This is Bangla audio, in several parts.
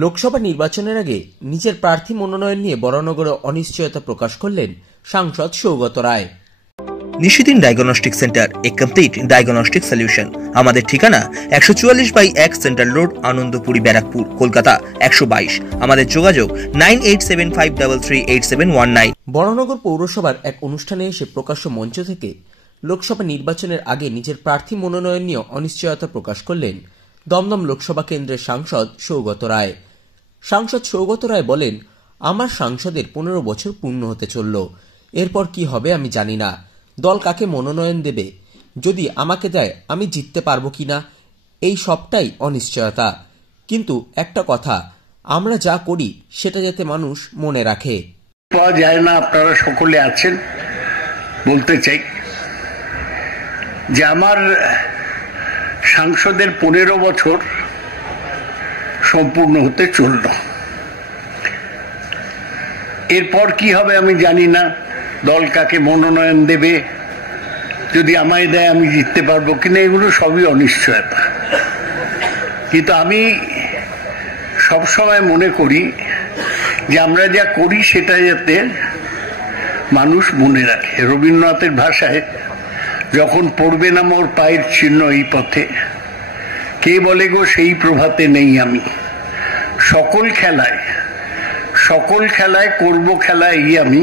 লোকসভা নির্বাচনের আগে নিজের প্রার্থী মনোনয়ন নিয়ে বরানগরে অনিশ্চয়তা প্রকাশ করলেন সাংসদ সৌগত রায়। নিশিদিন ডায়াগনস্টিক সেন্টার, এ কমপ্লিট ডায়াগনস্টিক সলিউশন। আমাদের ঠিকানা 144/1 সেন্ট্রাল রোড, আনন্দপুরি, ব্যারাকপুর, কলকাতা 122। আমাদের যোগাযোগ 9875338719। বরানগর পৌরসভার এক অনুষ্ঠানে এসে প্রকাশ্য মঞ্চ থেকে লোকসভা নির্বাচনের আগে নিজের প্রার্থী মনোনয়ন নিয়ে অনিশ্চয়তা প্রকাশ করলেন দমদম লোকসভা কেন্দ্রের সাংসদ সৌগত রায়। সাংসদ সৌগত রায় বলেন, আমার সাংসদের 15 বছর পূর্ণ হতে চলল, এরপর কি হবে আমি জানি না। দল কাকে মনোনয়ন দেবে, যদি আমাকে দেয় আমি জিততে পারবো কিনা, এই সবটাই অনিশ্চয়তা। কিন্তু একটা কথা, আমরা যা করি সেটা যাতে মানুষ মনে রাখে। পাওয়া যায় না, আপনারা সকলে আছেন। বলতে চাই যে আমার সাংসদের 15 বছর সম্পূর্ণ হতে চলল। এরপর কি হবে আমি জানি না। দল কাকে মনোনয়ন দেবে, যদি আমায় দেয় আমি জিততে পারবো কিনা, এগুলো সবই অনিশ্চয়তা। কিন্তু আমি সবসময় মনে করি যে আমরা যা করি সেটা যাতে মানুষ মনে রাখে। রবীন্দ্রনাথের ভাষায়, যখন পড়বে না মোর পায়ের চিহ্ন এই পথে, কে বলে গো সেই প্রভাতে নেই আমি। সকল খেলায় করব খেলা এই আমি,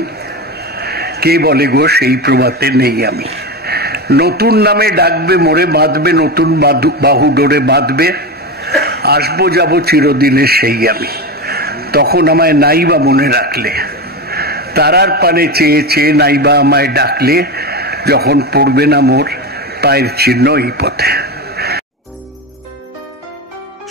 কে বলে গো সেই প্রভাতে নেই আমি। নতুন নামে ডাকবে মোরে, বাঁধবে নতুন বাহু ডোরে বাঁধবে, আসবো যাব চিরদিনে সেই আমি। তখন আমায় নাইবা মনে রাখলে, তারার পানে চেয়ে চেয়ে নাইবা আমায় ডাকলে, যখন পড়বে না মোর পায়ের চিহ্ন এই পথে।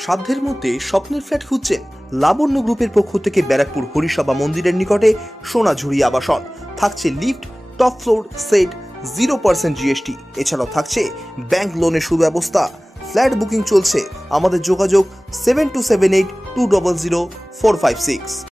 সাধ্যের মধ্যে স্বপ্নের ফ্ল্যাট খুঁজছেন? লাবণ্য গ্রুপের পক্ষ থেকে ব্যারাকপুর হরিসভা মন্দিরের নিকটে সোনাঝুরি আবাসন। থাকছে lift, top floor, set, 0% GST। এছাড়াও থাকছে ব্যাংক লোনের সুব্যবস্থা। ফ্ল্যাট বুকিং চলছে। আমাদের যোগাযোগ 7278200456।